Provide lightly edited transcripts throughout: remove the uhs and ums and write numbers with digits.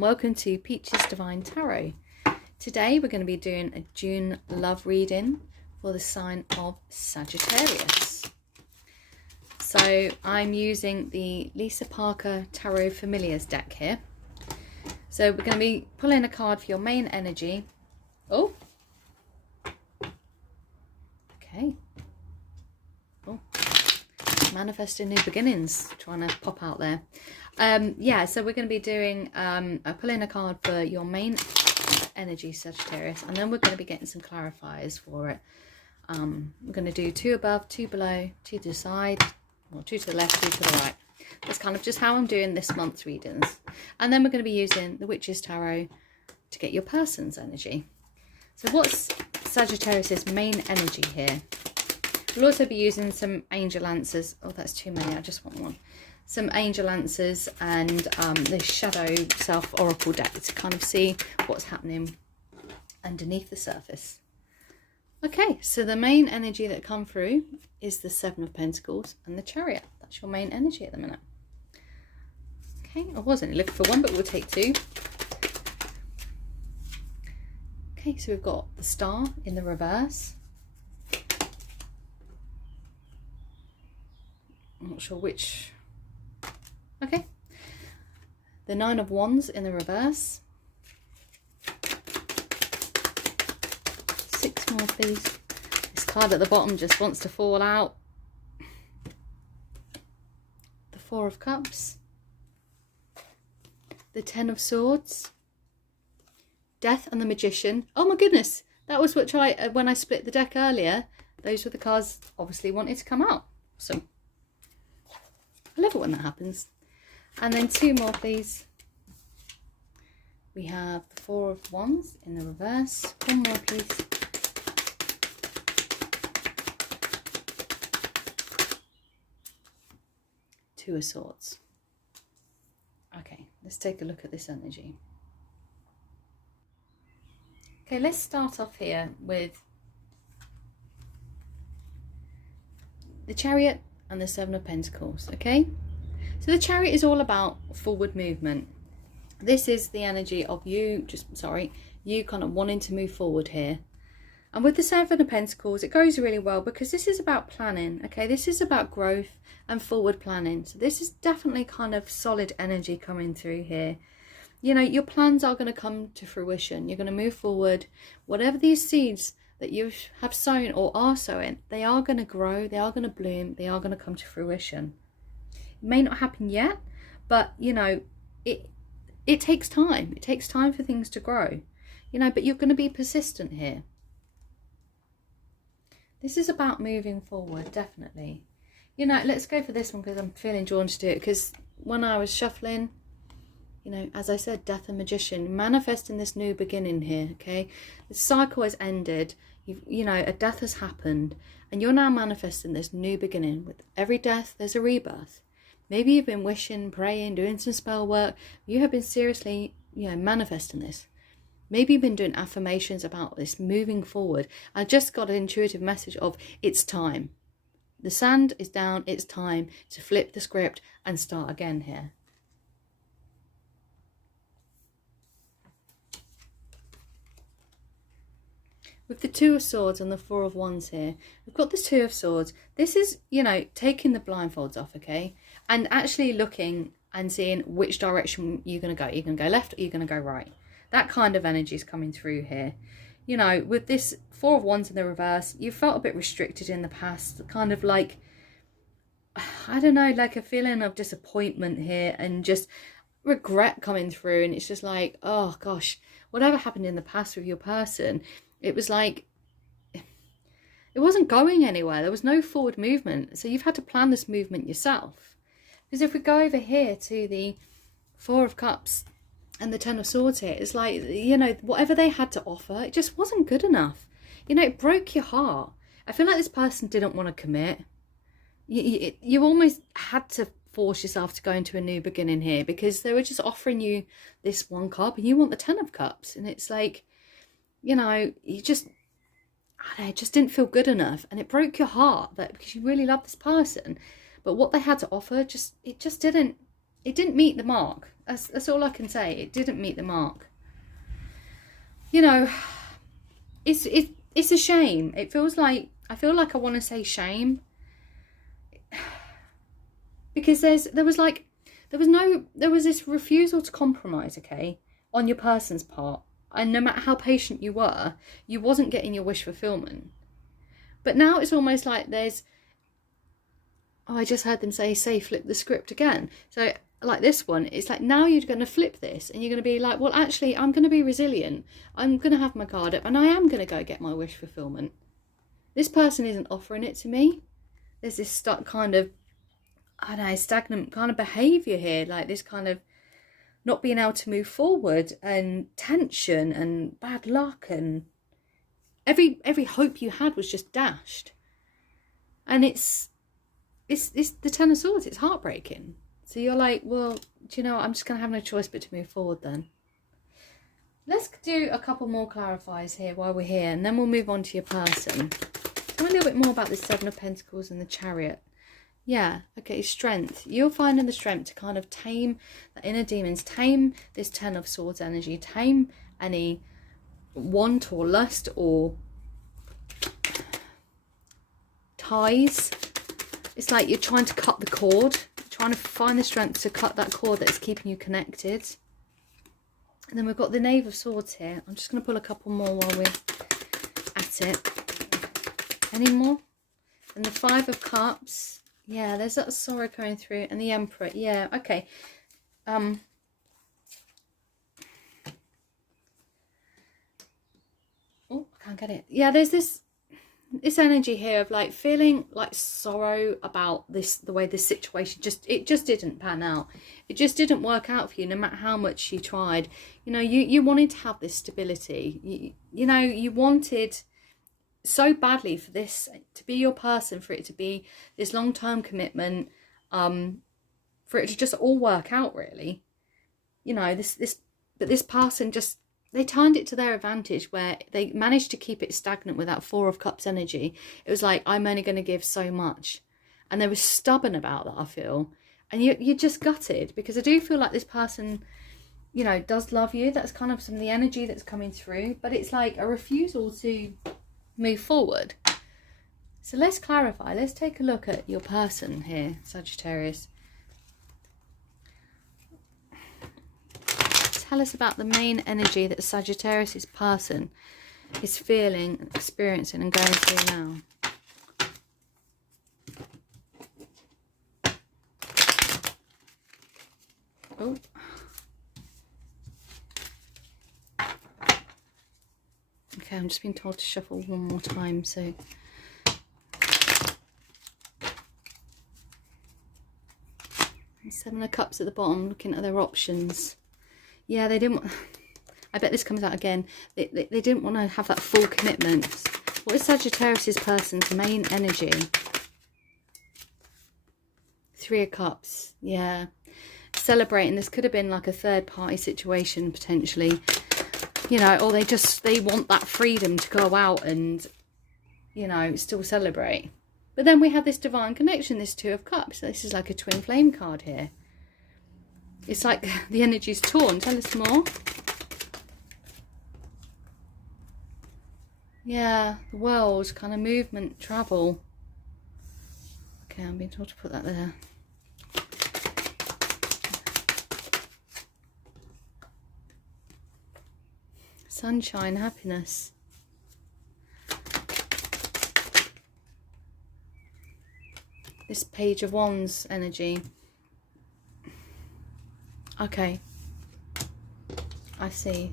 and welcome to Peach's Divine Tarot. Today we're going to be doing a June love reading for the sign of Sagittarius. So I'm using the Lisa Parker Tarot Familiars deck here. So we're going to be pulling a card for your main energy. Oh, okay. Oh, manifesting new beginnings, trying to pop out there. Yeah, so we're going to be doing pulling a card for your main energy, Sagittarius, and then we're going to be getting some clarifiers for it. We're going to do 2 above, 2 below, 2 to the side, or 2 to the left, 2 to the right. That's kind of just how I'm doing this month's readings. And then we're going to be using the Witch's Tarot to get your person's energy. So what's Sagittarius's main energy here? We'll also be using some angel answers. Oh, that's too many. I just want one. Some angel answers and the Shadow Self Oracle deck to kind of see what's happening underneath the surface. Okay, so the main energy that come through is the 7 of Pentacles and the Chariot. That's your main energy at the minute. Okay, I wasn't looking for one, but we'll take 2. Okay, so we've got the Star in the reverse. I'm not sure which. Okay. The 9 of Wands in the reverse. 6 more, please. This card at the bottom just wants to fall out. The 4 of Cups. The 10 of Swords. Death and the Magician. Oh my goodness. That was what when I split the deck earlier. Those were the cards obviously wanted to come out. So I love it when that happens. And then 2 more, please. We have the 4 of Wands in the reverse. 1 more, please. Two of Swords. Okay, let's take a look at this energy. Okay, let's start off here with the Chariot and the 7 of Pentacles, okay? So the Chariot is all about forward movement. This is the energy of you, you kind of wanting to move forward here. And with the 7 of Pentacles, it goes really well because this is about planning, okay? This is about growth and forward planning. So this is definitely kind of solid energy coming through here. You know, your plans are going to come to fruition. You're going to move forward. Whatever these seeds that you have sown or are sowing, they are going to grow, they are going to bloom, they are going to come to fruition. It may not happen yet, but you know, it takes time. It takes time for things to grow, you know, but you're going to be persistent here. This is about moving forward, definitely. You know, let's go for this one because I'm feeling drawn to do it, because when I was shuffling, you know, as I said, Death and Magician, manifesting this new beginning here, okay? The cycle has ended, you know, a death has happened, and you're now manifesting this new beginning. With every death, there's a rebirth. Maybe you've been wishing, praying, doing some spell work. You have been seriously, you know, manifesting this. Maybe you've been doing affirmations about this, moving forward. I just got an intuitive message of it's time. The sand is down, it's time to flip the script and start again here. With the 2 of Swords and the 4 of Wands here, we've got the 2 of Swords. This is, you know, taking the blindfolds off, okay? And actually looking and seeing which direction you're going to go. You're going to go left or you're going to go right. That kind of energy is coming through here. You know, with this 4 of Wands in the reverse, you felt a bit restricted in the past. Kind of like, I don't know, like a feeling of disappointment here and just regret coming through. And it's just like, oh gosh, whatever happened in the past with your person, it was like, it wasn't going anywhere. There was no forward movement. So you've had to plan this movement yourself. Because if we go over here to the 4 of Cups and the 10 of Swords here, it's like, you know, whatever they had to offer, it just wasn't good enough. You know, it broke your heart. I feel like this person didn't want to commit. You almost had to force yourself to go into a new beginning here because they were just offering you this one cup and you want the 10 of Cups. And it's like, you know, you just, I don't know, it just didn't feel good enough, and it broke your heart that because you really love this person, but what they had to offer it didn't meet the mark. That's all I can say. It didn't meet the mark. You know, it's a shame. It feels like, I feel like I want to say shame, because there was this refusal to compromise, okay, on your person's part, and no matter how patient you were, you wasn't getting your wish fulfillment. But now it's almost like there's, oh, I just heard them say flip the script again. So like this one, it's like now you're going to flip this and you're going to be like, well, actually, I'm going to be resilient. I'm going to have my guard up and I am going to go get my wish fulfillment. This person isn't offering it to me. There's this stuck kind of, I don't know, stagnant kind of behaviour here, like this kind of not being able to move forward and tension and bad luck, and every hope you had was just dashed. And it's the Ten of Swords. It's heartbreaking. So you're like, well, do you know what? I'm just going to have no choice but to move forward then. Let's do a couple more clarifiers here while we're here, and then we'll move on to your person. Tell me a little bit more about the Seven of Pentacles and the Chariot. Yeah, okay, strength. You're finding the strength to kind of tame the inner demons, tame this Ten of Swords energy, tame any want or lust or ties. It's like you're trying to cut the cord, trying to find the strength to cut that cord that's keeping you connected. And then we've got the Knave of Swords here. I'm just going to pull a couple more while we're at it. Any more? And the Five of Cups. Yeah, there's that sorrow going through. And the Emperor. Yeah, okay. Oh, I can't get it. Yeah, there's this energy here of like feeling like sorrow about this, the way this situation it just didn't pan out. It just didn't work out for you, no matter how much you tried. You know, you wanted to have this stability. You know, you wanted so badly for this to be your person, for it to be this long-term commitment, for it to just all work out, really. You know, but this person just, they turned it to their advantage, where they managed to keep it stagnant with that Four of Cups energy. It was like, I'm only going to give so much. And they were stubborn about that, I feel. And you're just gutted, because I do feel like this person, you know, does love you. That's kind of some of the energy that's coming through. But it's like a refusal to move forward. So let's clarify. Let's take a look at your person here, Sagittarius. Tell us about the main energy that Sagittarius' person is feeling, experiencing and going through now. Oh. Okay, I'm just being told to shuffle one more time, so... Seven of Cups at the bottom, looking at their options. Yeah, they didn't want... I bet this comes out again. They didn't want to have that full commitment. What is Sagittarius' person's main energy? Three of Cups. Yeah. Celebrating. This could have been like a third party situation, potentially. You know, or they want that freedom to go out and, you know, still celebrate. But then we have this divine connection, this Two of Cups. This is like a twin flame card here. It's like the energy's torn. Tell us more. Yeah, the world, kind of movement, travel. Okay, I'm being told to put that there. Sunshine, happiness. This Page of Wands energy. Okay, I see.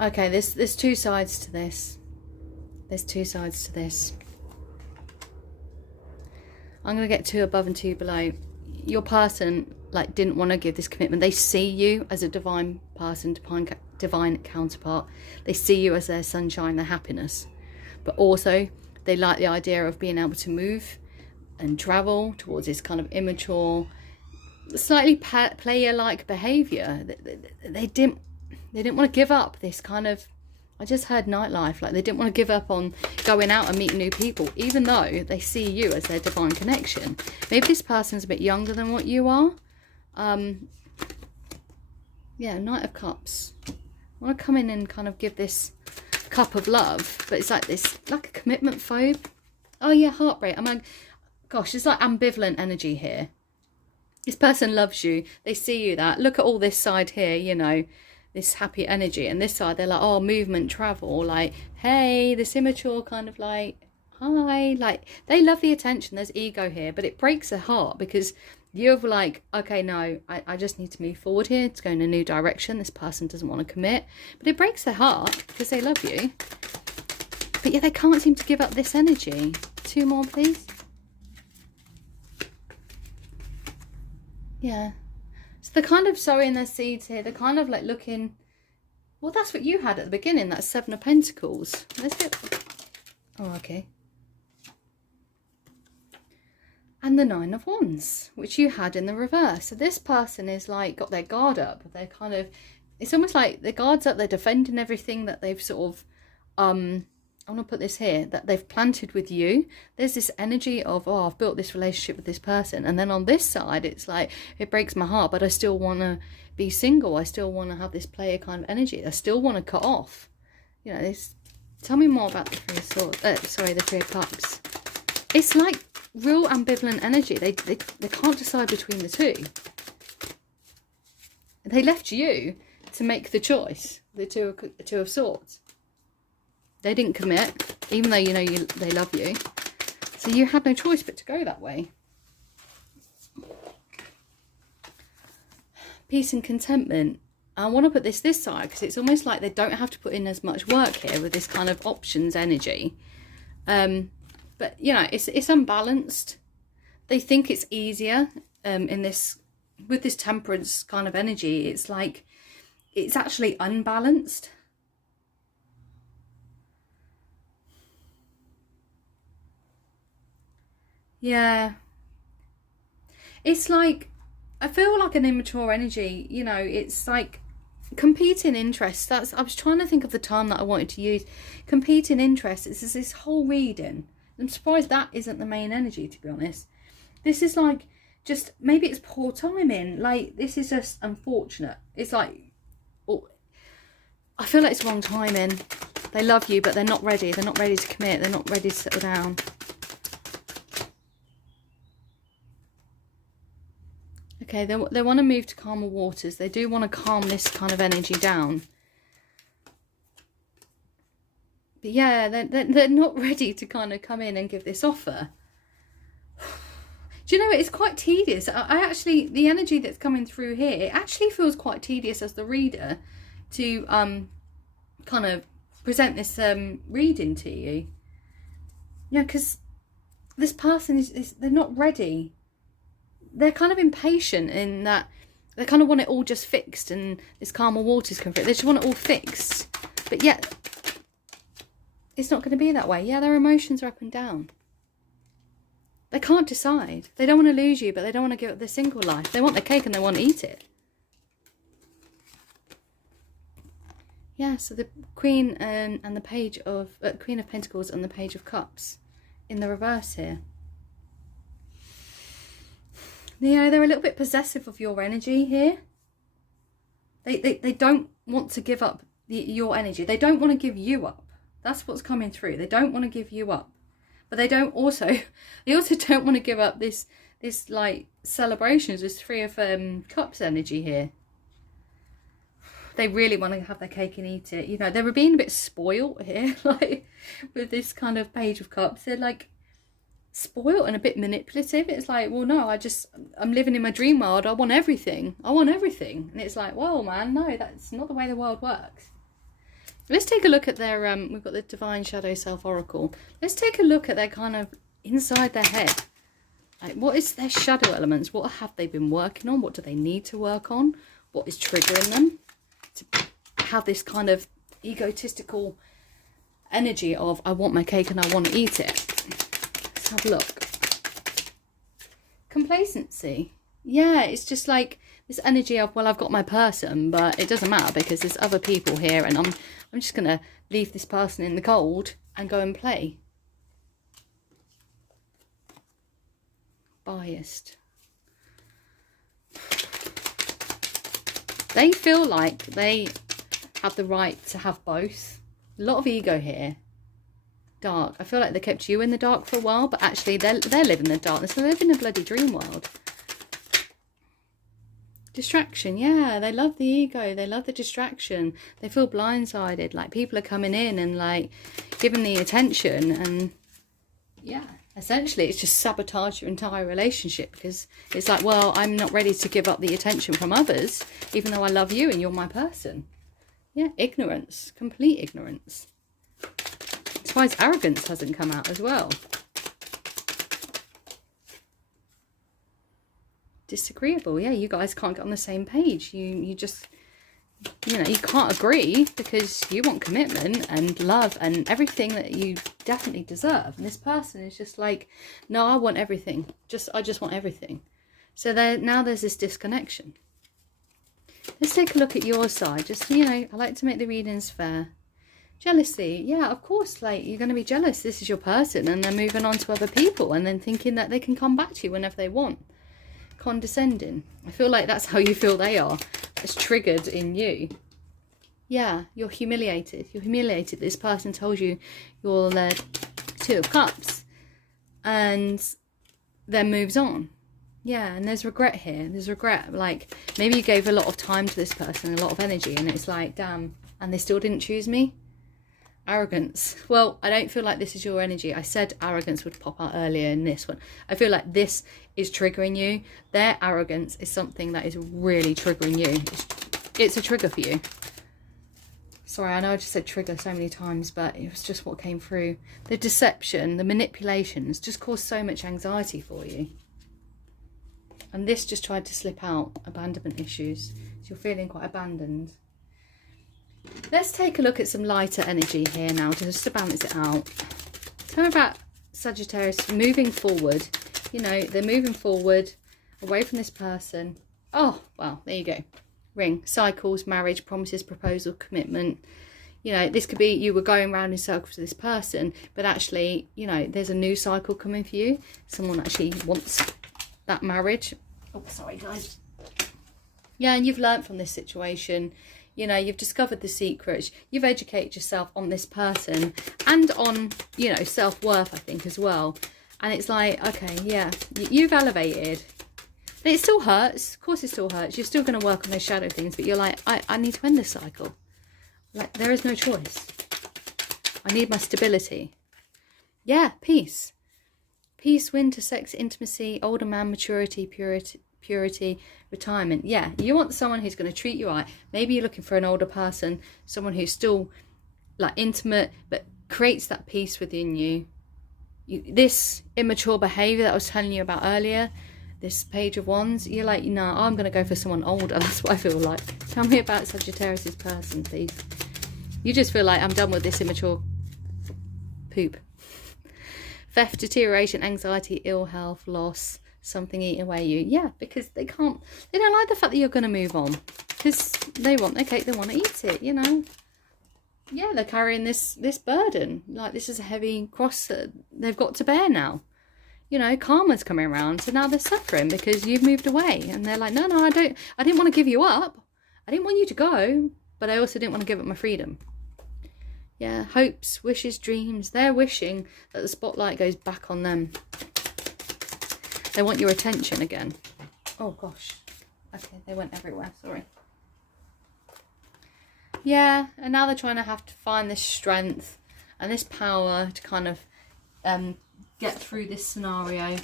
Okay, there's two sides to this. There's two sides to this. I'm going to get two above and two below. Your person, like, didn't want to give this commitment. They see you as a divine person, divine counterpart. They see you as their sunshine, their happiness. But also, they like the idea of being able to move and travel towards this kind of immature, slightly player-like behaviour. They didn't want to give up this kind of, I just heard nightlife, like they didn't want to give up on going out and meeting new people, even though they see you as their divine connection. Maybe this person's a bit younger than what you are. Yeah, Knight of Cups. I want to come in and kind of give this cup of love, but it's like this, like a commitment phobe. Oh yeah, heartbreak. I'm like, gosh, it's like ambivalent energy here. This person loves you. They see you that. Look at all this side here, you know, this happy energy. And this side, they're like, oh, movement, travel. Like, hey, this immature kind of like, hi. Like, they love the attention. There's ego here. But it breaks their heart because you're like, okay, no, I just need to move forward here. It's going in a new direction. This person doesn't want to commit. But it breaks their heart because they love you. But yeah, they can't seem to give up this energy. 2 more, please. Yeah. So they're kind of sowing their seeds here. They're kind of like looking... Well, that's what you had at the beginning. That's 7 of Pentacles. Let's get... Oh, okay. And the 9 of Wands, which you had in the reverse. So this person is like got their guard up. They're kind of... It's almost like their guard's up. They're defending everything that they've sort of... I want to put this here, that they've planted with you. There's this energy of, oh, I've built this relationship with this person. And then on this side, it's like, it breaks my heart, but I still want to be single. I still want to have this player kind of energy. I still want to cut off. You know, this. Tell me more about the Three of Swords. The Three of Cups. It's like real ambivalent energy. They can't decide between the two. They left you to make the choice. The Two of Swords. They didn't commit, even though, you know, they love you. So you had no choice but to go that way. Peace and contentment. I want to put this side because it's almost like they don't have to put in as much work here with this kind of options energy. But, you know, it's unbalanced. They think it's easier in this, with this temperance kind of energy. It's like, it's actually unbalanced. Yeah, it's like, I feel like an immature energy, you know, it's like competing interests. I was trying to think of the term that I wanted to use. Competing interests, it's this whole reading. I'm surprised that isn't the main energy, to be honest. This is like, just, maybe it's poor timing. Like, this is just unfortunate. It's like, oh, I feel like it's wrong timing. They love you, but they're not ready. They're not ready to commit. They're not ready to settle down. Okay, they want to move to calmer waters. They do want to calm this kind of energy down. But yeah, they're not ready to kind of come in and give this offer. Do you know, it's quite tedious. I actually, the energy that's coming through here, it actually feels quite tedious as the reader to kind of present this reading to you. Yeah, because this person they're not ready. They're kind of impatient in that they kind of want it all just fixed and this calmer waters come through. They just want it all fixed. But yet, it's not going to be that way. Yeah, their emotions are up and down. They can't decide. They don't want to lose you, but they don't want to give up their single life. They want their cake and they want to eat it. Yeah, so the Queen and the Page of... Queen of Pentacles and the Page of Cups in the reverse here. You know, they're a little bit possessive of your energy here. They don't want to give up your energy. They don't want to give you up. That's what's coming through. They don't want to give you up. But they also don't want to give up this like celebrations, this Three of Cups energy here. They really want to have their cake and eat it. You know, they were being a bit spoiled here, like with this kind of Page of Cups. They're like spoiled and a bit manipulative. It's like, well, no, I'm living in my dream world. I want everything. I want everything. And it's like, well, man, no, that's not the way the world works. Let's take a look at their, we've got the Divine Shadow Self Oracle. Let's take a look at their kind of inside their head. Like, what is their shadow elements? What have they been working on? What do they need to work on? What is triggering them to have this kind of egotistical energy of, I want my cake and I want to eat it? Let's have a look. Complacency. Yeah, it's just like this energy of, well, I've got my person, but it doesn't matter because there's other people here and I'm just going to leave this person in the cold and go and play. Biased. They feel like they have the right to have both. A lot of ego here. Dark. I feel like they kept you in the dark for a while, but actually they're living the darkness. They live in a bloody dream world. Distraction, yeah, they love the ego, they love the distraction. They feel blindsided, like people are coming in and like giving the attention, and yeah, essentially it's just sabotage your entire relationship, because it's like, well, I'm not ready to give up the attention from others, even though I love you and you're my person. Yeah, ignorance, complete ignorance. As far as arrogance hasn't come out as well. Disagreeable, yeah, you guys can't get on the same page. You just, you know, you can't agree because you want commitment and love and everything that you definitely deserve, and this person is just like, no, I want everything, I just want everything. So now there's this disconnection. Let's take a look at your side. Just, you know, I like to make the readings fair. Jealousy, yeah, of course, like, you're going to be jealous. This is your person and they're moving on to other people and then thinking that they can come back to you whenever they want. Condescending, I feel like that's how you feel they are. It's triggered in you. Yeah, you're humiliated. You're humiliated. This person told you you're the Two of Cups and then moves on. Yeah, and there's regret here. There's regret. Like, maybe you gave a lot of time to this person, a lot of energy, and it's like, damn, and they still didn't choose me. Arrogance. Well, I don't feel like this is your energy. I said arrogance would pop out earlier in this one. I feel like this is triggering you. Their arrogance is something that is really triggering you. It's a trigger for you. Sorry, I know I just said trigger so many times, but it was just what came through. The deception, the manipulations just caused so much anxiety for you. And this just tried to slip out. Abandonment issues. So you're feeling quite abandoned. Let's take a look at some lighter energy here now, just to balance it out. Tell me about Sagittarius moving forward. You know, they're moving forward away from this person. Oh, well, there you go. Ring, cycles, marriage, promises, proposal, commitment. You know, this could be you were going round in circles with this person, but actually, you know, there's a new cycle coming for you. Someone actually wants that marriage. Oh, sorry, guys. Yeah, and you've learnt from this situation. You know, you've discovered the secrets. You've educated yourself on this person and on, you know, self-worth, I think, as well. And it's like, okay, yeah, you've elevated. And it still hurts. Of course it still hurts. You're still going to work on those shadow things. But you're like, I need to end this cycle. Like, there is no choice. I need my stability. Yeah, peace. Peace, winter, sex, intimacy, older man, maturity, purity, retirement. Yeah, you want someone who's going to treat you right. Maybe you're looking for an older person, someone who's still like intimate, but creates that peace within you. This immature behavior that I was telling you about earlier, this Page of Wands, you're like, no, I'm going to go for someone older. That's what I feel like. Tell me about Sagittarius's person, please. You just feel like, I'm done with this immature poop. Theft, deterioration, anxiety, ill health, loss, something eating away you. Yeah, because they don't like the fact that you're going to move on, because they want their cake, they want to eat it, you know. Yeah, they're carrying this burden, like this is a heavy cross that they've got to bear now. You know, karma's coming around, so now they're suffering because you've moved away, and they're like, no, I didn't want to give you up, I didn't want you to go, but I also didn't want to give up my freedom. Yeah, hopes, wishes, dreams, they're wishing that the spotlight goes back on them. They want your attention again. Oh gosh. Okay, they went everywhere, sorry. Yeah, and now they're trying to have to find this strength and this power to kind of get through this scenario.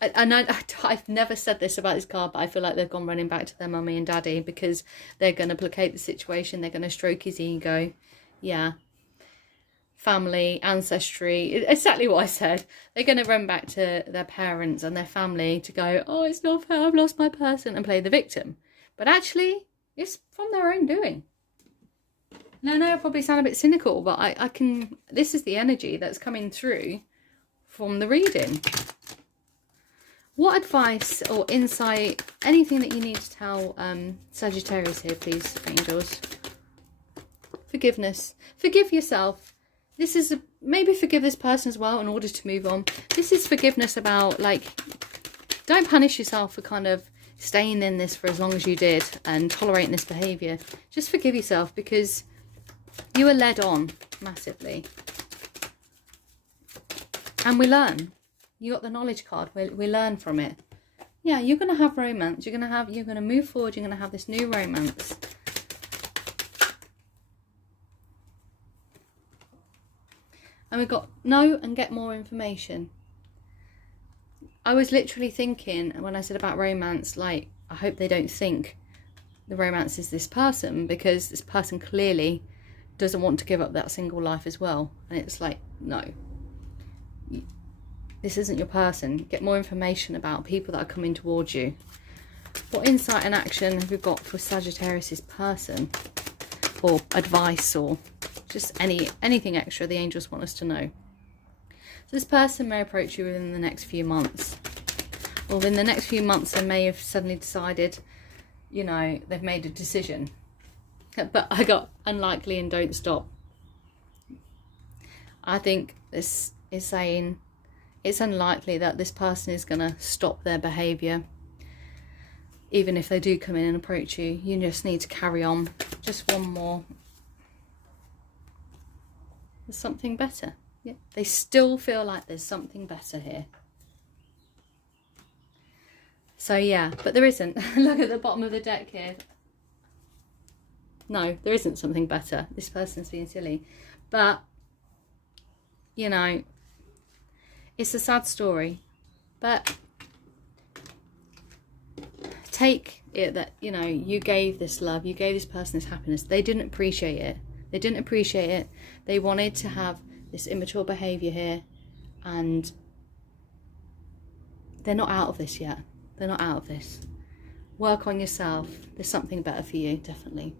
And I've never said this about this card, but I feel like they've gone running back to their mummy and daddy because they're going to placate the situation. They're going to stroke his ego. Yeah. Family, ancestry, exactly what I said. They're going to run back to their parents and their family to go, oh, it's not fair, I've lost my person, and play the victim. But actually, it's from their own doing. No, I probably sound a bit cynical, but I can, this is the energy that's coming through from the reading. What advice or insight, anything that you need to tell Sagittarius here, please, angels? Forgiveness. Forgive yourself. This is maybe forgive this person as well in order to move on. This is forgiveness about, like, don't punish yourself for kind of staying in this for as long as you did and tolerating this behaviour, just forgive yourself, because you were led on massively. And we learn. You got the knowledge card. We learn from it. Yeah, you're going to have romance. You're going to move forward. You're going to have this new romance. And we've got know and get more information. I was literally thinking when I said about romance, like, I hope they don't think the romance is this person, because this person clearly doesn't want to give up that single life as well. And it's like, no, this isn't your person. Get more information about people that are coming towards you. What insight and action have we got for Sagittarius's person, or advice, or just anything extra the angels want us to know? So this person may approach you within the next few months, or within the next few months they may have suddenly decided, you know, they've made a decision. But I got unlikely and don't stop. I think this is saying it's unlikely that this person is going to stop their behaviour. Even if they do come in and approach you, you just need to carry on. Just one more. There's something better. Yeah, they still feel like there's something better here. So yeah, but there isn't. Look at the bottom of the deck here. No, there isn't something better. This person's being silly. But, you know, it's a sad story. But take it that, you know, you gave this love, you gave this person this happiness. They didn't appreciate it. They didn't appreciate it. They wanted to have this immature behaviour here, and they're not out of this yet. They're not out of this. Work on yourself. There's something better for you, definitely.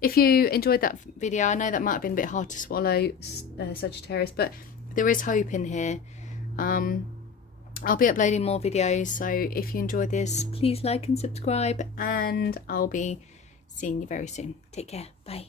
If you enjoyed that video, I know that might have been a bit hard to swallow, Sagittarius, but there is hope in here. I'll be uploading more videos, so if you enjoyed this, please like and subscribe, and I'll be seeing you very soon. Take care. Bye.